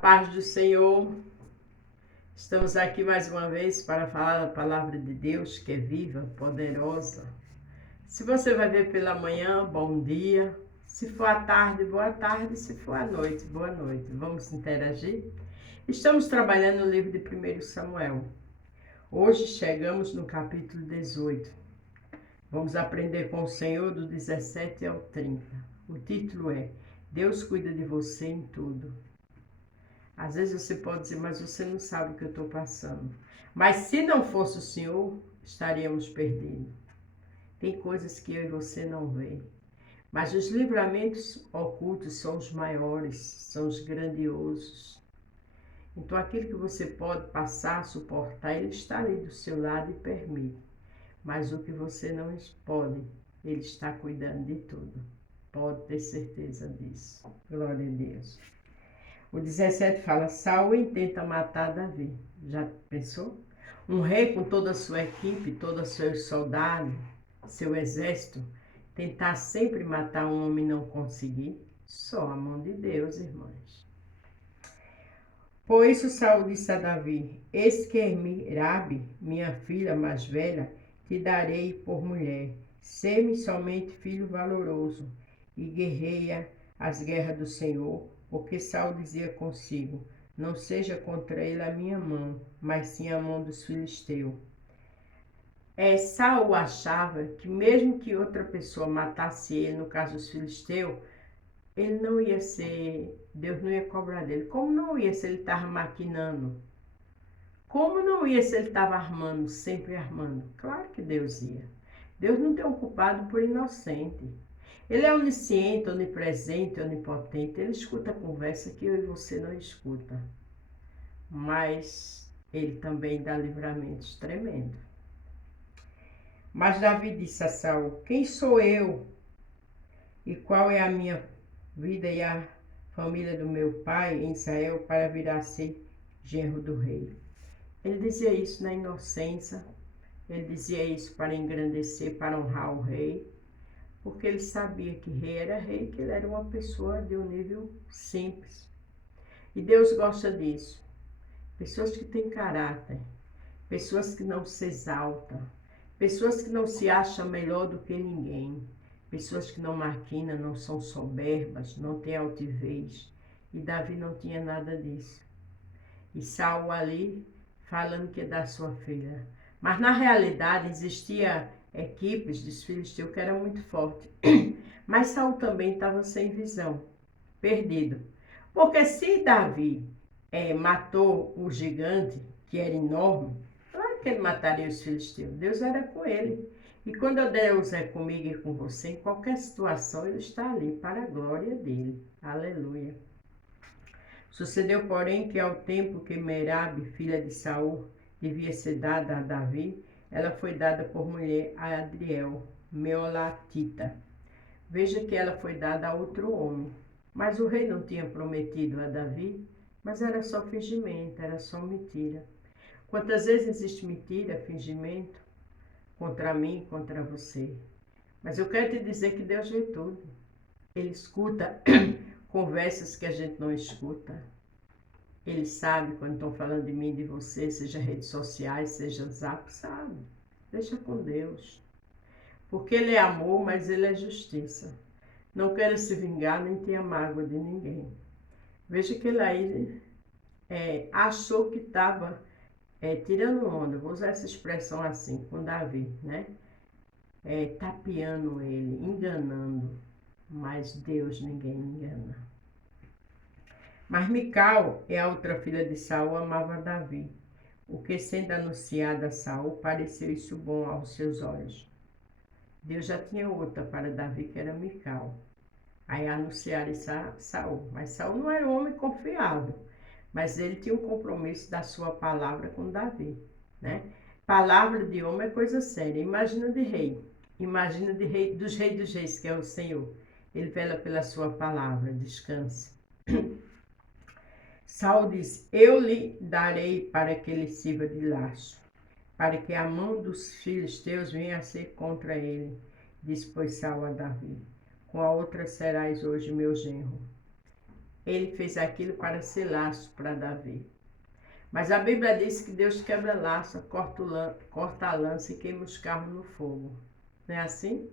paz do Senhor, estamos aqui mais uma vez para falar da palavra de Deus que é viva, poderosa. Se você vai ver pela manhã, bom dia. Se for à tarde, boa tarde. Se for à noite, boa noite. Vamos interagir? Estamos trabalhando no livro de 1 Samuel. Hoje chegamos no capítulo 18. Vamos aprender com o Senhor do 17 ao 30. O título é Deus cuida de você em tudo. Às vezes você pode dizer, mas você não sabe o que eu estou passando. Mas se não fosse o Senhor, estaríamos perdidos. Tem coisas que eu e você não vê. Mas os livramentos ocultos são os maiores, são os grandiosos. Então aquilo que você pode passar, suportar, Ele está ali do seu lado e permite. Mas o que você não pode, Ele está cuidando de tudo. Pode ter certeza disso. Glória a Deus. O 17 fala, Saul intenta matar Davi. Já pensou? Um rei com toda a sua equipe, todos os seus soldados, seu exército, tentar sempre matar um homem e não conseguir? Só a mão de Deus, irmãs. Por isso Saul disse a Davi, eis que Merabe, minha filha mais velha, te darei por mulher. Sê-me somente filho valoroso e guerreia as guerras do Senhor, porque Saul dizia consigo, não seja contra ele a minha mão, mas sim a mão dos filisteus. Saul achava que mesmo que outra pessoa matasse ele, no caso dos filisteus, ele não ia ser, Deus não ia cobrar dele. Como não ia se ele estava maquinando? Como não ia se ele estava armando, sempre armando? Claro que Deus ia. Deus não tem um culpado por inocente. Ele é onisciente, onipresente, onipotente. Ele escuta a conversa que eu e você não escuta. Mas ele também dá livramentos tremendos. Mas Davi disse a Saul, quem sou eu? E qual é a minha vida e a família do meu pai em Israel para vir a ser genro do rei? Ele dizia isso na inocência. Ele dizia isso para engrandecer, para honrar o rei. Porque ele sabia que rei era rei, que ele era uma pessoa de um nível simples. E Deus gosta disso. Pessoas que têm caráter, pessoas que não se exaltam, pessoas que não se acham melhor do que ninguém, pessoas que não maquinam, não são soberbas, não têm altivez. E Davi não tinha nada disso. E Saul ali falando que é da sua filha. Mas na realidade existia equipes dos filisteus que eram muito fortes. Mas Saul também estava sem visão, perdido. Porque se Davi matou o gigante, que era enorme, claro que ele mataria os filisteus. Deus era com ele. E quando Deus é comigo e com você, em qualquer situação, Ele está ali para a glória dele. Aleluia. Sucedeu, porém, que ao tempo que Merabe, filha de Saul, devia ser dada a Davi, ela foi dada por mulher a Adriel, Meolatita. Veja que ela foi dada a outro homem. Mas o rei não tinha prometido a Davi, mas era só fingimento, era só mentira. Quantas vezes existe mentira, fingimento, contra mim, contra você? Mas eu quero te dizer que Deus vê tudo. Ele escuta conversas que a gente não escuta. Ele sabe quando estão falando de mim, de você, seja redes sociais, seja zap, sabe? Deixa com Deus. Porque Ele é amor, mas Ele é justiça. Não quero se vingar, nem tenha mágoa de ninguém. Veja que ele aí achou que estava tirando onda, vou usar essa expressão assim, com Davi, né? Tapeando ele, enganando. Mas Deus ninguém engana. Mas Mical, a outra filha de Saul, amava Davi, o que sendo anunciada a Saul, pareceu isso bom aos seus olhos. Deus já tinha outra para Davi, que era Mical. Aí anunciaram isso a Saul, mas Saul não era um homem confiável, mas ele tinha um compromisso da sua palavra com Davi, né? Palavra de homem é coisa séria, imagina de rei, imagina de rei, dos reis, que é o Senhor. Ele vela pela sua palavra, descanse. Saul diz, eu lhe darei para que ele sirva de laço, para que a mão dos filisteus venha a ser contra ele, disse pois Saul a Davi, com a outra serás hoje meu genro. ele fez aquilo para ser laço para Davi. Mas a Bíblia diz que Deus quebra laço, corta a lança e queima os carros no fogo. Não é assim?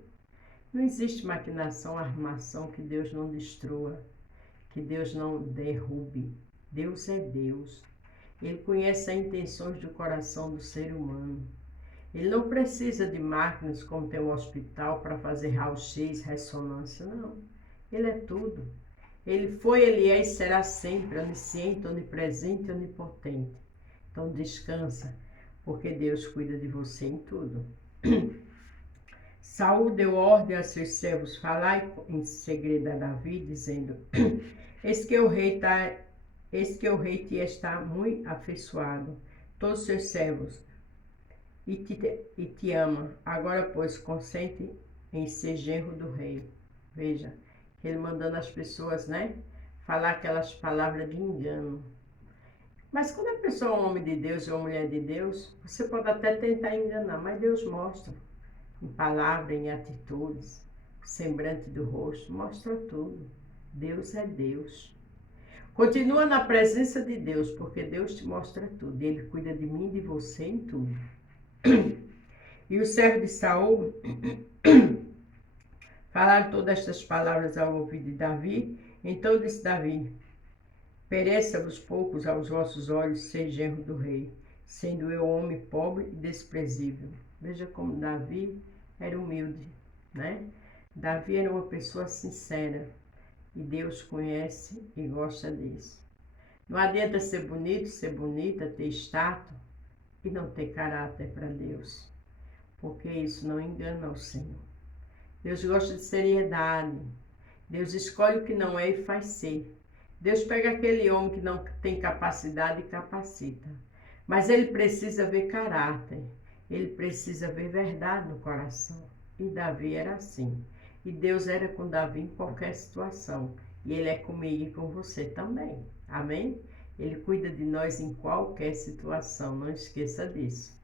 Não existe maquinação, armação que Deus não destrua, que Deus não derrube. Deus é Deus. Ele conhece as intenções do coração do ser humano. Ele não precisa de máquinas como tem um hospital para fazer raio-x, ressonância, não. Ele é tudo. Ele foi, ele é e será sempre onisciente, onipresente e onipotente. Então descansa, porque Deus cuida de você em tudo. Saul deu ordem a seus servos, falai em segredo a Davi, dizendo: Eis que o rei te está muito afeiçoado, todos os seus servos, e te ama. Agora, pois, consente em ser genro do rei. Veja, ele mandando as pessoas, falar aquelas palavras de engano. Mas quando a pessoa é um homem de Deus ou uma mulher de Deus, você pode até tentar enganar, mas Deus mostra. Em palavra, em atitudes, semblante do rosto, mostra tudo. Deus é Deus. Continua na presença de Deus, porque Deus te mostra tudo. Ele cuida de mim e de você em tudo. E o servo de Saul falaram todas estas palavras ao ouvido de Davi. Então disse Davi: Pereça-vos poucos aos vossos olhos ser genro do rei, sendo eu homem pobre e desprezível. Veja como Davi era humilde, Davi era uma pessoa sincera e Deus conhece e gosta disso. Não adianta ser bonito, ser bonita, ter status e não ter caráter para Deus, porque isso não engana o Senhor. Deus gosta de seriedade. Deus escolhe o que não é e faz ser. Deus pega aquele homem que não tem capacidade e capacita. Mas ele precisa ver caráter. Ele precisa ver verdade no coração. E Davi era assim. E Deus era com Davi em qualquer situação. E Ele é comigo e com você também. Amém? Ele cuida de nós em qualquer situação. Não esqueça disso.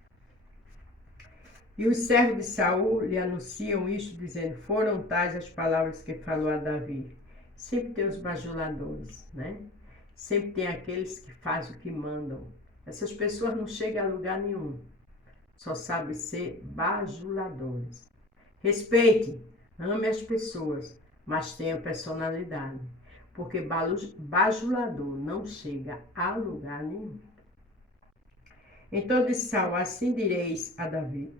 E os servos de Saul lhe anunciam isto, dizendo: Foram tais as palavras que falou a Davi. Sempre tem os bajuladores, Sempre tem aqueles que fazem o que mandam. Essas pessoas não chegam a lugar nenhum. Só sabem ser bajuladores. Respeite, ame as pessoas, mas tenha personalidade. Porque bajulador não chega a lugar nenhum. Então disse Saul: Assim direis a Davi: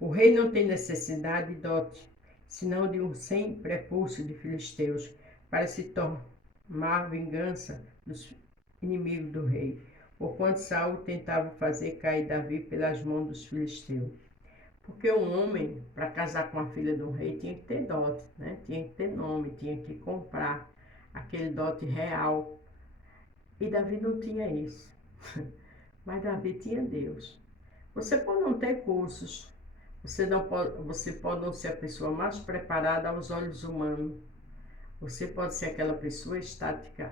O rei não tem necessidade de dote, senão de 100 prepúcios de filisteus, para se tomar vingança dos inimigos do rei. Porquanto Saul tentava fazer cair Davi pelas mãos dos filisteus. Porque um homem, para casar com a filha de um rei, tinha que ter dote, Tinha que ter nome, tinha que comprar aquele dote real. E Davi não tinha isso. Mas Davi tinha Deus. Você pode não ter cursos, você pode não ser a pessoa mais preparada aos olhos humanos. Você pode ser aquela pessoa estática,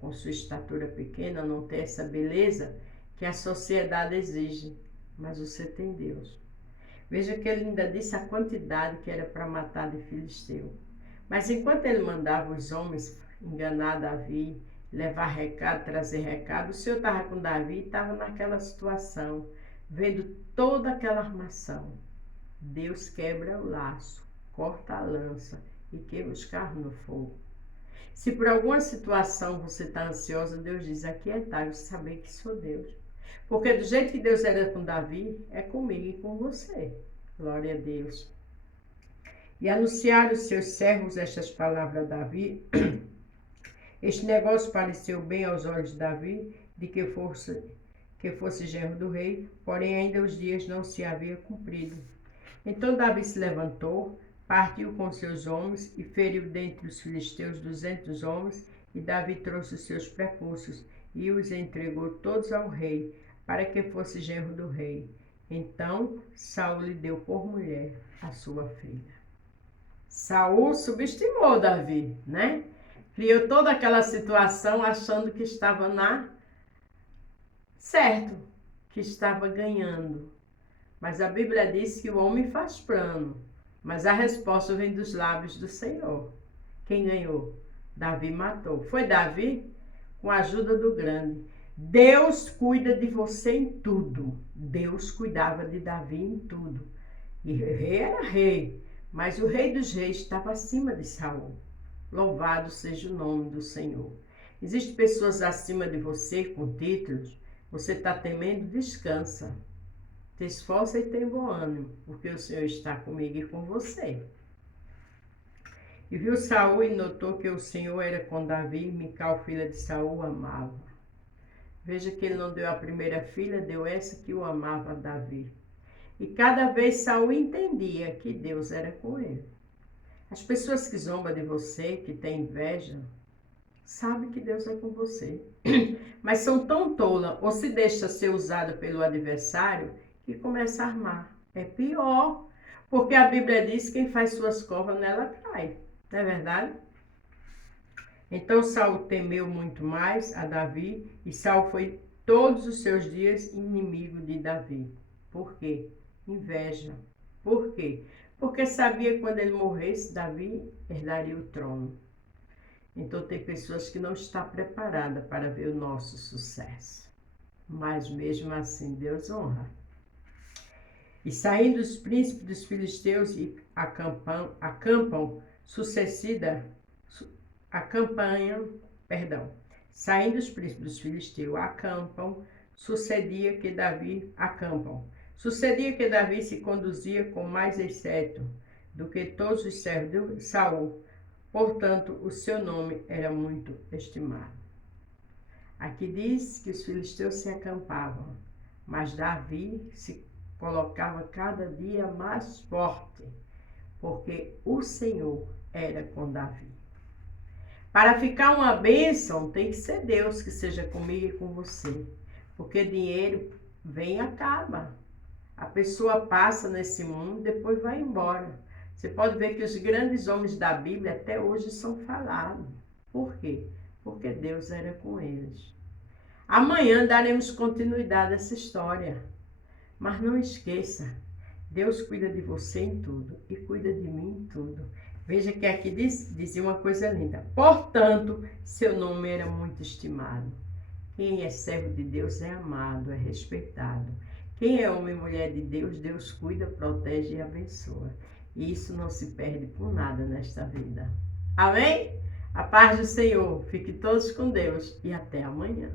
com sua estatura pequena, não ter essa beleza que a sociedade exige. Mas você tem Deus. Veja que ele ainda disse a quantidade que era para matar de filisteu. Mas enquanto ele mandava os homens enganar Davi, levar recado, trazer recado, o Senhor estava com Davi e estava naquela situação, vendo toda aquela armação. Deus quebra o laço, corta a lança e queima os carros no fogo. Se por alguma situação você está ansiosa, Deus diz: aquietai, saber que sou Deus. Porque do jeito que Deus era com Davi, é comigo e com você. Glória a Deus. E anunciaram os seus servos estas palavras a Davi. Este negócio pareceu bem aos olhos de Davi, de que fosse genro do rei, porém ainda os dias não se havia cumprido. Então Davi se levantou, partiu com seus homens e feriu dentre os filisteus 200 homens, e Davi trouxe os seus prepúcios e os entregou todos ao rei, para que fosse genro do rei. Então Saul lhe deu por mulher a sua filha. Saul subestimou Davi, Criou toda aquela situação achando que estava certo, que estava ganhando. Mas a Bíblia diz que o homem faz plano, mas a resposta vem dos lábios do Senhor. Quem ganhou? Davi matou. Foi Davi com a ajuda do grande. Deus cuida de você em tudo. Deus cuidava de Davi em tudo. E o rei era rei, mas o rei dos reis estava acima de Saul. Louvado seja o nome do Senhor. Existem pessoas acima de você com títulos. Você está temendo? Descansa. Te esforça e tem bom ânimo, porque o Senhor está comigo e com você. E viu Saul e notou que o Senhor era com Davi, e Mical, filha de Saul, amava. Veja que ele não deu a primeira filha, deu essa que o amava, Davi. E cada vez Saul entendia que Deus era com ele. As pessoas que zombam de você, que têm inveja, sabem que Deus é com você. Mas são tão tolas ou se deixa ser usada pelo adversário que começa a armar. É pior, porque a Bíblia diz que quem faz suas covas nela cai. Não é verdade? Então Saul temeu muito mais a Davi e Saul foi todos os seus dias inimigo de Davi. Por quê? Inveja. Por quê? Porque sabia que quando ele morresse, Davi herdaria o trono. Então tem pessoas que não estão preparadas para ver o nosso sucesso. Mas mesmo assim Deus honra. E saindo os príncipes dos filisteus e saindo os príncipes dos filisteus acampam, sucedia que Davi se conduzia com mais exceto do que todos os servos de Saul, portanto o seu nome era muito estimado. Aqui diz que os filisteus se acampavam, mas Davi se colocava cada dia mais forte, porque o Senhor era com Davi. Para ficar uma bênção, tem que ser Deus que seja comigo e com você, porque dinheiro vem e acaba. A pessoa passa nesse mundo e depois vai embora. Você pode ver que os grandes homens da Bíblia até hoje são falados. Por quê? Porque Deus era com eles. Amanhã daremos continuidade a essa história. Mas não esqueça, Deus cuida de você em tudo e cuida de mim em tudo. Veja que aqui dizia uma coisa linda. Portanto, seu nome era muito estimado. Quem é servo de Deus é amado, é respeitado. Quem é homem e mulher de Deus, Deus cuida, protege e abençoa. E isso não se perde por nada nesta vida. Amém? A paz do Senhor. Fiquem todos com Deus e até amanhã.